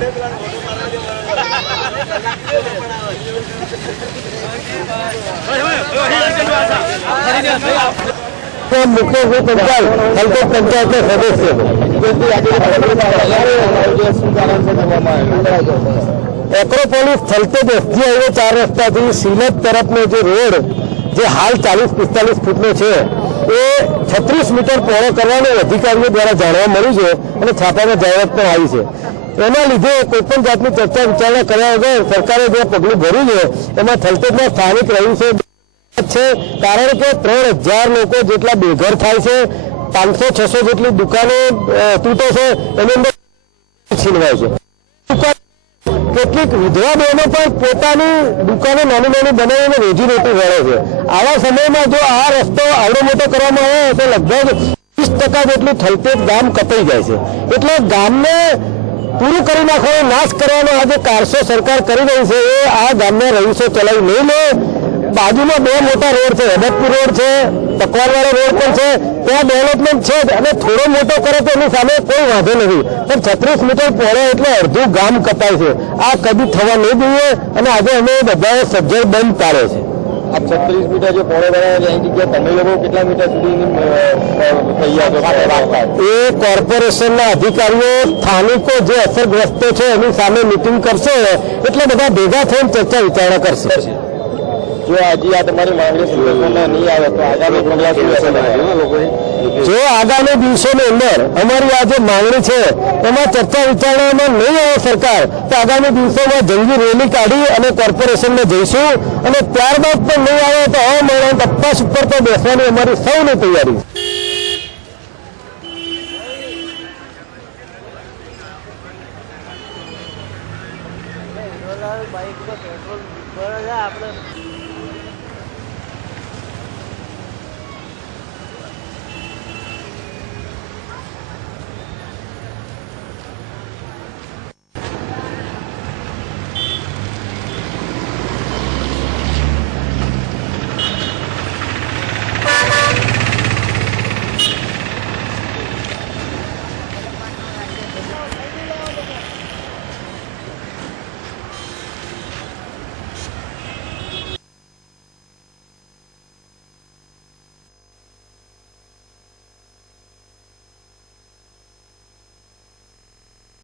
મુખ્ય પંચાયત હલકો પંચાયતના સદસ્ય એક્રોપોલિસ થલતેજ એસજી હાઈવે 4 રસ્તાથી સિલત તરફનો જે રોડ જે હાલ 40-45 ફૂટનો છે એ 36 મીટર પહોળો કરવાનું અધિકારીઓ દ્વારા જાણવા મળ્યું છે અને છાપામાં જાહેરાત પણ આવી છે। એના લીધે કોઈપણ જાતની ચર્ચા વિચારણા કર્યા વગર સરકારે જે પગલું ભર્યું છે એમાં થલતેજના સ્થાનિક રહ્યું છે કારણ કે 3000 લોકો જેટલા બેઘર થાય છે, 500-600 જેટલી દુકાનો તૂટે છે, એની અંદર છીનવાય છે। કેટલીક વિધવા બહેનો પણ પોતાની દુકાનો નાની નાની બનાવીને રોજીરોટી વળે છે। આવા સમયમાં જો આ રસ્તો આવડો મોટો કરવામાં આવે તો લગભગ 30% જેટલું થલતેજ ગામ કપાઈ જાય છે। એટલે ગામને પૂરું કરી નાખવાનો, નાશ કરવાનો આ જે કારસો સરકાર કરી રહી છે એ આ ગામના રહીશો ચલાવી નહીં લે। બાજુમાં 2 મોટા રોડ છે, હેબતપુર રોડ છે, તકવારવાળો રોડ પણ છે, ત્યાં ડેવલપમેન્ટ છે અને થોડો મોટો કરે તો એની સામે કોઈ વાંધો નથી, પણ 36 મીટર પહોળો એટલે અડધું ગામ કપાય છે। આ કદી થવા નહીં જોઈએ અને આજે અમે બધાએ સજ્જડ બંધ પાડે છે। આ 36 મીટર જે પહોળો બનાવે છે એની જગ્યાએ તમે લોકો કેટલા મીટર સુધી તૈયાર એ કોર્પોરેશનના અધિકારીઓ સ્થાનિકો જે અસરગ્રસ્તો છે એની સામે મિટિંગ કરશે એટલે બધા ભેગા થઈને ચર્ચા વિચારણા કરશે। જો આજે આ તમારી માંગણી સ્વીકારવામાં નહીં આવે તો આગામી પગલાં શું હશે? જો આગામી દિવસોની અંદર અમારી આ જે માંગણી છે એમાં ચર્ચા વિચારણામાં નહીં આવે સરકાર તો આગામી દિવસોમાં જંગી રેલી કાઢી અને કોર્પોરેશનને જઈશું અને ત્યારબાદ પણ નહીં આવે તો હવામાન તપાસ ઉપર તો બેસવાની અમારી સૌની તૈયારી છે। બાઈક પર પેટ્રોલ આપણે